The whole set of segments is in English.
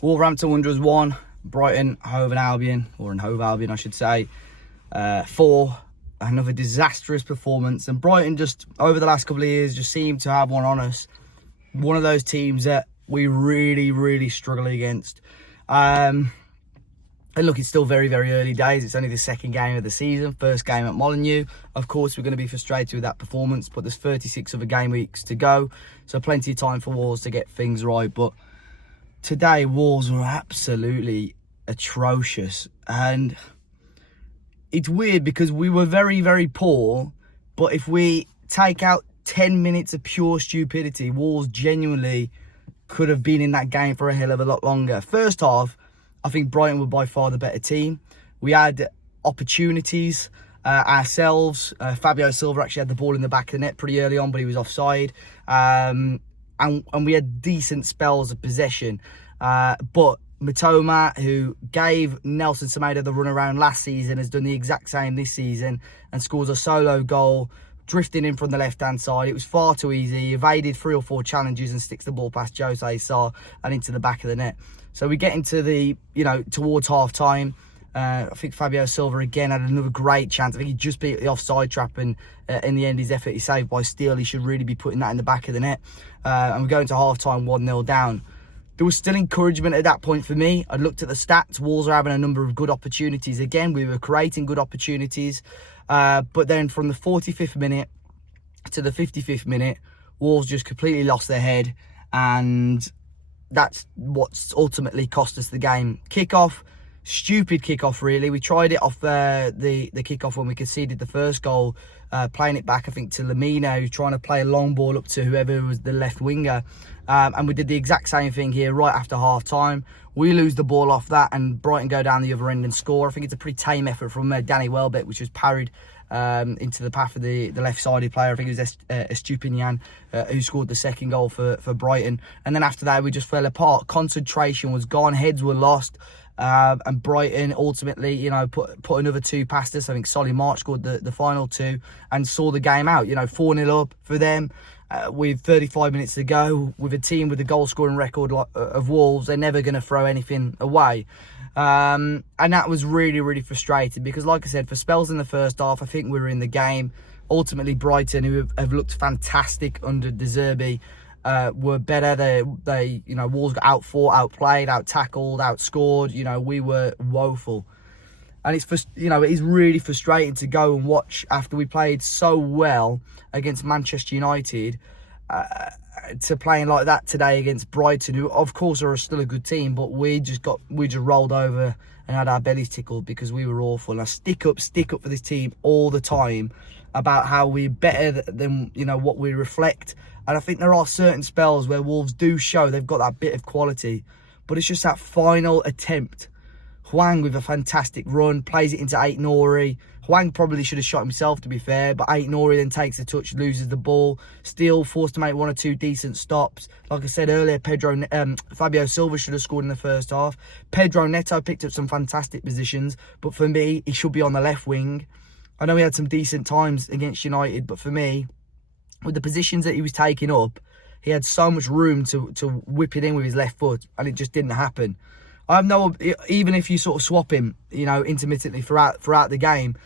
Wolverhampton Wanderers 1, Brighton, Hove and Albion, or in Hove Albion I should say, 4. Another disastrous performance. And Brighton just, over the last couple of years, just seemed to have one on us. One of those teams that we really struggle against. And look, it's still very early days. It's only the second game of the season, first game at Molineux. Of course, we're going to be frustrated with that performance, but there's 36 other game weeks to go, so plenty of time for Wolves to get things right. But today, Wolves were absolutely atrocious, and it's weird because we were very poor, but if we take out 10 minutes of pure stupidity, Wolves genuinely could have been in that game for a hell of a lot longer. First half, I think Brighton were by far the better team. We had opportunities ourselves. Fabio Silva actually had the ball in the back of the net pretty early on, but he was offside. And we had decent spells of possession. But Matoma, who gave Nelson Semedo the run around last season, has done the exact same this season and scores a solo goal, drifting in from the left-hand side. It was far too easy. He evaded 3 or 4 challenges and sticks the ball past Jose Sarr and into the back of the net. So we get into the, towards half-time. I think Fabio Silva again had another great chance. I think he just beat the offside trap, and in the end, his effort he saved by Steele. He should really be putting that in the back of the net. And we're going to half-time 1-0 down. There was still encouragement at that point for me. I looked at the stats. Wolves are having a number of good opportunities. Again, we were creating good opportunities. But then from the 45th minute to the 55th minute, Wolves just completely lost their head. And that's what's ultimately cost us the game. Kickoff, stupid kickoff really. We tried it off the kickoff when we conceded the first goal, playing it back I think to Lamina, who's trying to play a long ball up to whoever was the left winger, and we did the exact same thing here right after half time. We lose the ball off that and Brighton go down the other end and score. I think it's a pretty tame effort from Danny Welbeck, which was parried into the path of the left-sided player. I think it was Estupinian who scored the second goal for Brighton. And then after that, we just fell apart. Concentration was gone. Heads were lost. And Brighton ultimately, put another 2 past us. I think Solly March scored the final 2 and saw the game out. 4-0 up for them. With 35 minutes to go, with a team with a goal-scoring record of Wolves, they're never going to throw anything away. And that was really frustrating because, like I said, for spells in the first half, I think we were in the game. Ultimately, Brighton, who have looked fantastic under De Zerbi, were better. They Wolves got outfought, outplayed, out-tackled, outscored. We were woeful. And it is really frustrating to go and watch after we played so well against Manchester United, to playing like that today against Brighton, who of course are still a good team, but we just rolled over and had our bellies tickled because we were awful. And I stick up for this team all the time about how we're better than what we reflect. And I think there are certain spells where Wolves do show they've got that bit of quality, but it's just that final attempt. Hwang with a fantastic run, plays it into Ait-Nouri. Hwang probably should have shot himself, to be fair, but Ait-Nouri then takes the touch, loses the ball. Steele forced to make 1 or 2 decent stops. Like I said earlier, Fabio Silva should have scored in the first half. Pedro Neto picked up some fantastic positions, but for me, he should be on the left wing. I know he had some decent times against United, but for me, with the positions that he was taking up, he had so much room to whip it in with his left foot, and it just didn't happen. I have even if you sort of swap him, intermittently throughout the game,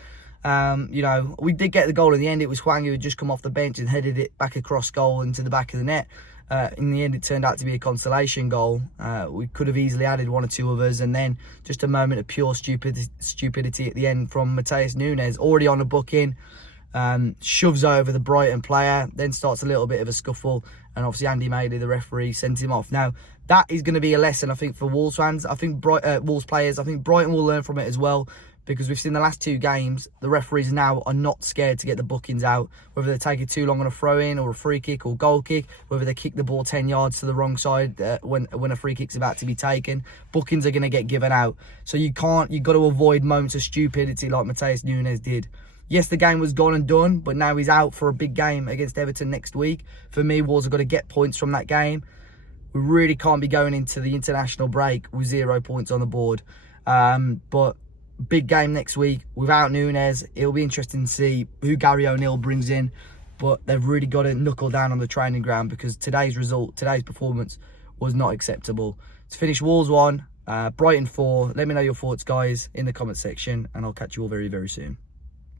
we did get the goal in the end. It was Hwang who had just come off the bench and headed it back across goal into the back of the net. In the end, it turned out to be a consolation goal. We could have easily added 1 or 2 others, and then just a moment of pure stupidity at the end from Matheus Nunes, already on a booking. Shoves over the Brighton player, then starts a little bit of a scuffle, and obviously Andy Maley, the referee, sent him off. Now, that is going to be a lesson, I think, for Wolves fans. I think Wolves players, I think Brighton will learn from it as well, because we've seen the last 2 games, the referees now are not scared to get the bookings out, whether they're taking too long on a throw-in or a free kick or goal kick, whether they kick the ball 10 yards to the wrong side when a free kick's about to be taken. Bookings are going to get given out. So you've got to avoid moments of stupidity like Matheus Nunes did. Yes, the game was gone and done, but now he's out for a big game against Everton next week. For me, Wolves have got to get points from that game. We really can't be going into the international break with 0 points on the board. But big game next week without Nunes. It'll be interesting to see who Gary O'Neill brings in. But they've really got to knuckle down on the training ground, because today's performance was not acceptable. Let's finish Wolves 1, Brighton 4. Let me know your thoughts, guys, in the comment section, and I'll catch you all very, very soon.